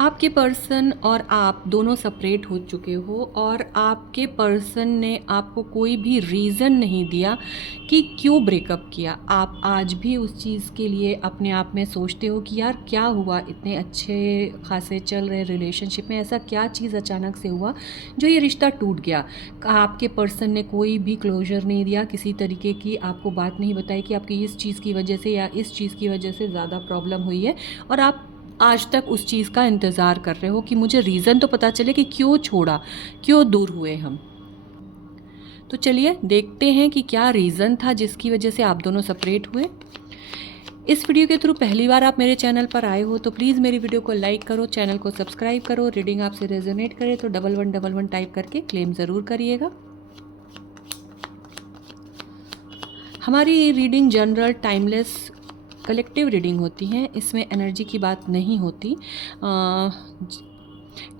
आपके पर्सन और आप दोनों सेपरेट हो चुके हो और आपके पर्सन ने आपको कोई भी रीज़न नहीं दिया कि क्यों ब्रेकअप किया। आप आज भी उस चीज़ के लिए अपने आप में सोचते हो कि यार क्या हुआ, इतने अच्छे खासे चल रहे रिलेशनशिप में ऐसा क्या चीज़ अचानक से हुआ जो ये रिश्ता टूट गया। आपके पर्सन ने कोई भी क्लोजर नहीं दिया, किसी तरीके की आपको बात नहीं बताई कि आपकी इस चीज़ की वजह से या इस चीज़ की वजह से ज़्यादा प्रॉब्लम हुई है, और आप आज तक उस चीज़ का इंतज़ार कर रहे हो कि मुझे रीज़न तो पता चले कि क्यों छोड़ा, क्यों दूर हुए हम। तो चलिए देखते हैं कि क्या रीज़न था जिसकी वजह से आप दोनों सेपरेट हुए। इस वीडियो के थ्रू पहली बार आप मेरे चैनल पर आए हो तो प्लीज़ मेरी वीडियो को लाइक करो, चैनल को सब्सक्राइब करो। रीडिंग आपसे रेजोनेट करे तो 1111 टाइप करके क्लेम ज़रूर करिएगा। हमारी reading general, timeless, collective reading होती हैं, इसमें एनर्जी की बात नहीं होती।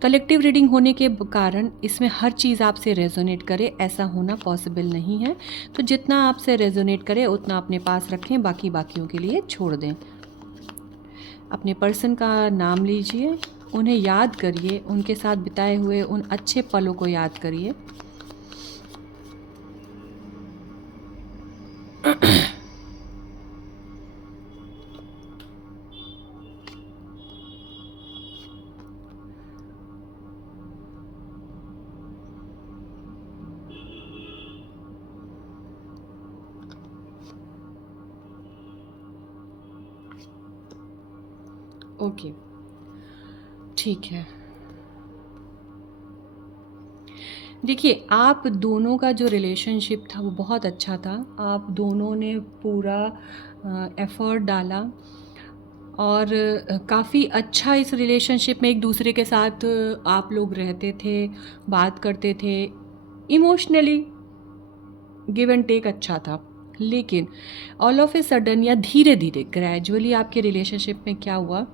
कलेक्टिव रीडिंग होने के कारण इसमें हर चीज़ आपसे रेजोनेट करे ऐसा होना पॉसिबल नहीं है। तो जितना आपसे रेजोनेट करे उतना अपने पास रखें, बाकी बाकियों के लिए छोड़ दें। अपने पर्सन का नाम लीजिए, उन्हें याद करिए, उनके साथ बिताए हुए उन अच्छे पलों को याद करिए। ओके, ठीक है। देखिए, आप दोनों का जो रिलेशनशिप था वो बहुत अच्छा था। आप दोनों ने पूरा एफ़र्ट डाला और काफ़ी अच्छा इस रिलेशनशिप में एक दूसरे के साथ आप लोग रहते थे, बात करते थे, इमोशनली गिव एंड टेक अच्छा था। लेकिन ऑल ऑफ ए सडन या धीरे धीरे ग्रेजुअली आपके रिलेशनशिप में क्या हुआ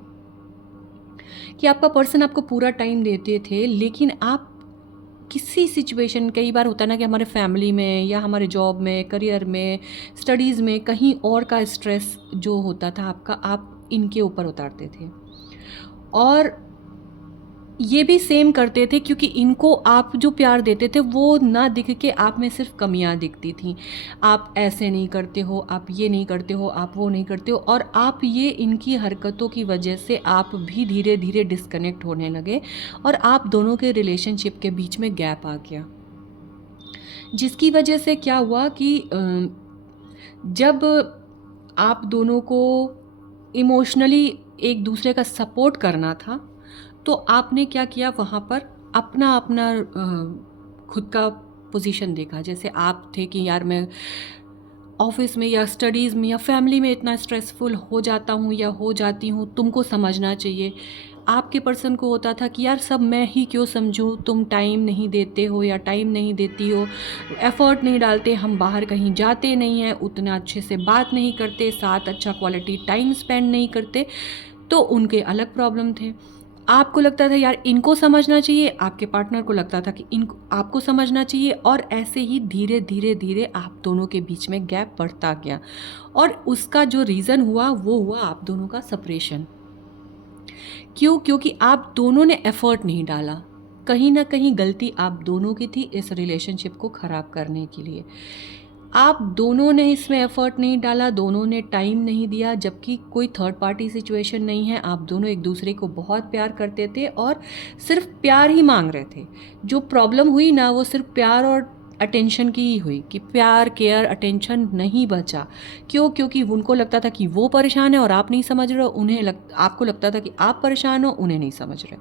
कि आपका पर्सन आपको पूरा टाइम देते थे, लेकिन आप किसी सिचुएशन, कई बार होता है ना कि हमारे फैमिली में या हमारे जॉब में, करियर में, स्टडीज़ में कहीं और का स्ट्रेस जो होता था आपका, आप इनके ऊपर उतारते थे। और ये भी सेम करते थे क्योंकि इनको आप जो प्यार देते थे वो ना दिख के आप में सिर्फ कमियां दिखती थी। आप ऐसे नहीं करते हो, आप ये नहीं करते हो, आप वो नहीं करते हो, और आप ये इनकी हरकतों की वजह से आप भी धीरे धीरे डिस्कनेक्ट होने लगे और आप दोनों के रिलेशनशिप के बीच में गैप आ गया। जिसकी वजह से क्या हुआ कि जब आप दोनों को इमोशनली एक दूसरे का सपोर्ट करना था तो आपने क्या किया, वहाँ पर अपना अपना खुद का पोजीशन देखा। जैसे आप थे कि यार मैं ऑफिस में या स्टडीज़ में या फैमिली में इतना स्ट्रेसफुल हो जाता हूँ या हो जाती हूँ, तुमको समझना चाहिए। आपके पर्सन को होता था कि यार सब मैं ही क्यों समझूँ, तुम टाइम नहीं देते हो या टाइम नहीं देती हो, एफ़र्ट नहीं डालते, हम बाहर कहीं जाते नहीं हैं, उतना अच्छे से बात नहीं करते, साथ अच्छा क्वालिटी टाइम स्पेंड नहीं करते। तो उनके अलग प्रॉब्लम थे। आपको लगता था यार इनको समझना चाहिए, आपके पार्टनर को लगता था कि इनको आपको समझना चाहिए, और ऐसे ही धीरे धीरे धीरे आप दोनों के बीच में गैप बढ़ता गया। और उसका जो रीज़न हुआ वो हुआ आप दोनों का सेपरेशन। क्यों? क्योंकि आप दोनों ने एफ़र्ट नहीं डाला। कहीं ना कहीं गलती आप दोनों की थी इस रिलेशनशिप को ख़राब करने के लिए। आप दोनों ने इसमें एफ़र्ट नहीं डाला, दोनों ने टाइम नहीं दिया, जबकि कोई थर्ड पार्टी सिचुएशन नहीं है। आप दोनों एक दूसरे को बहुत प्यार करते थे और सिर्फ प्यार ही मांग रहे थे। जो प्रॉब्लम हुई ना वो सिर्फ प्यार और अटेंशन की ही हुई कि प्यार, केयर, अटेंशन नहीं बचा। क्यों? क्योंकि उनको लगता था कि वो परेशान है और आप नहीं समझ रहे हो, आपको लगता था कि आप परेशान हो, उन्हें नहीं समझ रहे,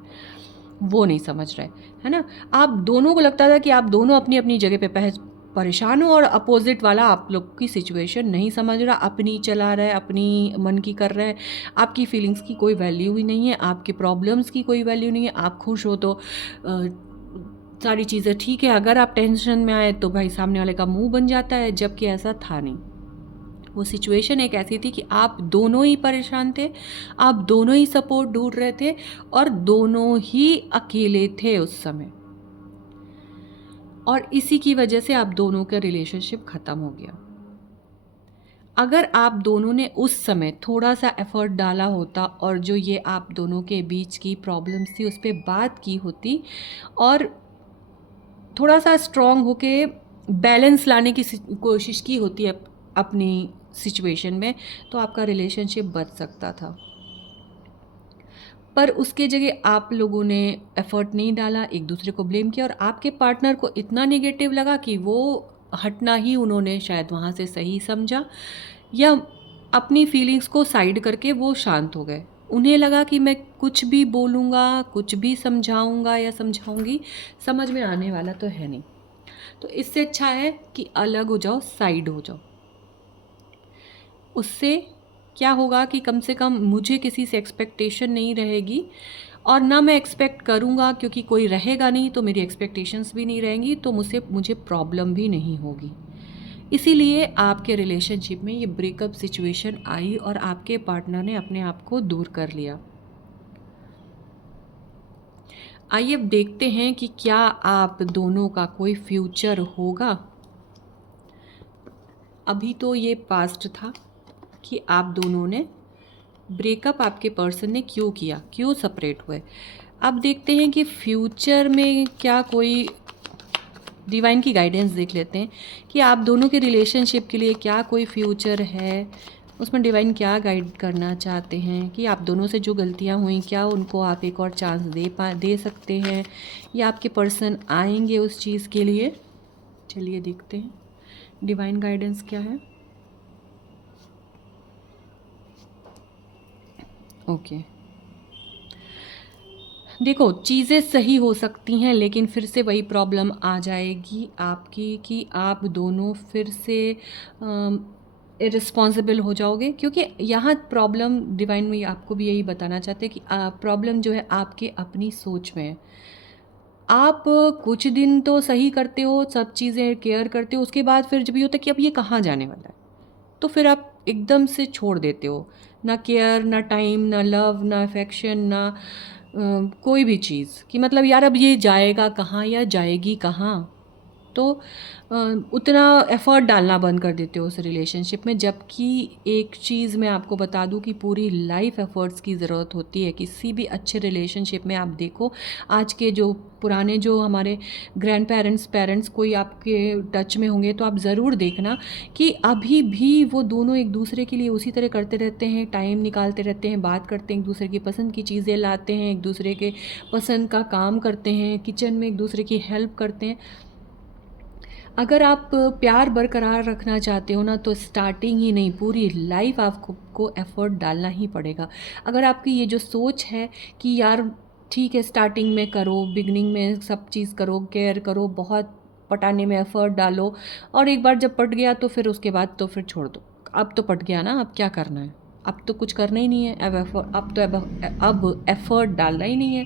वो नहीं समझ रहे, है ना। आप दोनों को लगता था कि आप दोनों अपनी अपनी जगह पे परेशान हो और अपोजिट वाला आप लोग की सिचुएशन नहीं समझ रहा, अपनी चला रहा है, अपनी मन की कर रहा है। आपकी फीलिंग्स की कोई वैल्यू ही नहीं है, आपके प्रॉब्लम्स की कोई वैल्यू नहीं है। आप खुश हो तो सारी चीज़ें ठीक है, अगर आप टेंशन में आए तो भाई सामने वाले का मुंह बन जाता है, जबकि ऐसा था नहीं। वो सिचुएशन एक ऐसी थी कि आप दोनों ही परेशान थे, आप दोनों ही सपोर्ट ढूंढ रहे थे और दोनों ही अकेले थे उस समय, और इसी की वजह से आप दोनों का रिलेशनशिप ख़त्म हो गया। अगर आप दोनों ने उस समय थोड़ा सा एफ़र्ट डाला होता और जो ये आप दोनों के बीच की प्रॉब्लम्स थी उस पे बात की होती और थोड़ा सा स्ट्रॉन्ग होके बैलेंस लाने की कोशिश की होती है अपनी सिचुएशन में, तो आपका रिलेशनशिप बच सकता था। पर उसके जगह आप लोगों ने एफ़र्ट नहीं डाला, एक दूसरे को ब्लेम किया और आपके पार्टनर को इतना नेगेटिव लगा कि वो हटना ही उन्होंने शायद वहाँ से सही समझा, या अपनी फीलिंग्स को साइड करके वो शांत हो गए। उन्हें लगा कि मैं कुछ भी बोलूँगा, कुछ भी समझाऊँगा या समझाऊँगी, समझ में आने वाला तो है नहीं। तो इससे अच्छा है कि अलग हो जाओ, साइड हो जाओ। उससे क्या होगा कि कम से कम मुझे किसी से एक्सपेक्टेशन नहीं रहेगी और ना मैं एक्सपेक्ट करूँगा, क्योंकि कोई रहेगा नहीं तो मेरी एक्सपेक्टेशंस भी नहीं रहेंगी, तो मुझे प्रॉब्लम भी नहीं होगी। इसीलिए आपके रिलेशनशिप में ये ब्रेकअप सिचुएशन आई और आपके पार्टनर ने अपने आप को दूर कर लिया। आइए अब देखते हैं कि क्या आप दोनों का कोई फ्यूचर होगा। अभी तो ये पास्ट था कि आप दोनों ने ब्रेकअप आपके पर्सन ने क्यों किया, क्यों सेपरेट हुए। अब देखते हैं कि फ्यूचर में क्या कोई डिवाइन की गाइडेंस देख लेते हैं कि आप दोनों के रिलेशनशिप के लिए क्या कोई फ्यूचर है, उसमें डिवाइन क्या गाइड करना चाहते हैं कि आप दोनों से जो गलतियां हुई क्या उनको आप एक और चांस दे सकते हैं, या आपके पर्सन आएंगे उस चीज़ के लिए। चलिए देखते हैं डिवाइन गाइडेंस क्या है। ओके, देखो चीज़ें सही हो सकती हैं लेकिन फिर से वही प्रॉब्लम आ जाएगी आपकी कि आप दोनों फिर से इरिस्पॉन्सिबल हो जाओगे, क्योंकि यहाँ प्रॉब्लम डिवाइन में आपको भी यही बताना चाहते हैं कि प्रॉब्लम जो है आपके अपनी सोच में है। आप कुछ दिन तो सही करते हो, सब चीज़ें केयर करते हो, उसके बाद फिर जब ये होता है कि अब ये कहाँ जाने वाला है, तो फिर आप एकदम से छोड़ देते हो। ना केयर, ना टाइम, ना लव, ना अफेक्शन, ना कोई भी चीज़ कि मतलब यार अब ये जाएगा कहाँ या जाएगी कहाँ। तो उतना एफ़र्ट डालना बंद कर देते हो उस रिलेशनशिप में। जबकि एक चीज़ मैं आपको बता दूं कि पूरी लाइफ एफ़र्ट्स की ज़रूरत होती है किसी भी अच्छे रिलेशनशिप में। आप देखो आज के जो पुराने जो हमारे ग्रैंड पेरेंट्स कोई आपके टच में होंगे तो आप ज़रूर देखना कि अभी भी वो दोनों एक दूसरे के लिए उसी तरह करते रहते हैं, टाइम निकालते रहते हैं, बात करते हैं, एक दूसरे की पसंद की चीज़ें लाते हैं, एक दूसरे के पसंद का काम करते हैं, किचन में एक दूसरे की हेल्प करते हैं। अगर आप प्यार बरकरार रखना चाहते हो ना, तो स्टार्टिंग ही नहीं पूरी लाइफ आपको एफ़र्ट डालना ही पड़ेगा। अगर आपकी ये जो सोच है कि यार ठीक है स्टार्टिंग में करो, बिगनिंग में सब चीज़ करो, केयर करो, बहुत पटाने में एफ़र्ट डालो और एक बार जब पट गया तो फिर उसके बाद तो फिर छोड़ दो। अब तो पट गया ना, अब क्या करना है, अब तो कुछ करना ही नहीं है, अब एफ़र्ट डालना ही नहीं है,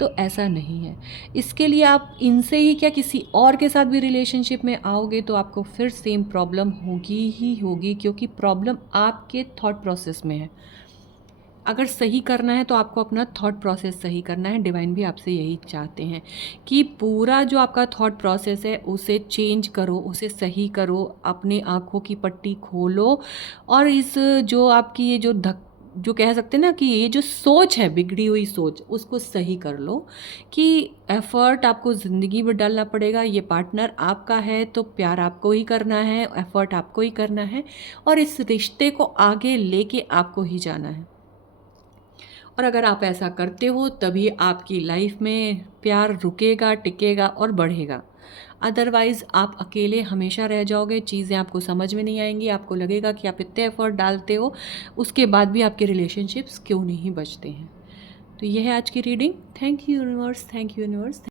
तो ऐसा नहीं है। इसके लिए आप इनसे ही क्या किसी और के साथ भी रिलेशनशिप में आओगे तो आपको फिर सेम प्रॉब्लम होगी ही होगी, क्योंकि प्रॉब्लम आपके थॉट प्रोसेस में है। अगर सही करना है तो आपको अपना थॉट प्रोसेस सही करना है। डिवाइन भी आपसे यही चाहते हैं कि पूरा जो आपका थॉट प्रोसेस है उसे चेंज करो, उसे सही करो, अपनी आँखों की पट्टी खोलो और इस जो आपकी ये जो कह सकते हैं ना कि ये जो सोच है बिगड़ी हुई सोच, उसको सही कर लो कि एफ़र्ट आपको ज़िंदगी भर डालना पड़ेगा। ये पार्टनर आपका है तो प्यार आपको ही करना है, एफ़र्ट आपको ही करना है और इस रिश्ते को आगे लेके आपको ही जाना है। और अगर आप ऐसा करते हो तभी आपकी लाइफ में प्यार रुकेगा, टिकेगा और बढ़ेगा। अदरवाइज़ आप अकेले हमेशा रह जाओगे, चीज़ें आपको समझ में नहीं आएंगी, आपको लगेगा कि आप इतने एफ़र्ट डालते हो उसके बाद भी आपके रिलेशनशिप्स क्यों नहीं बचते हैं। तो यह है आज की reading. Thank you universe, thank you universe.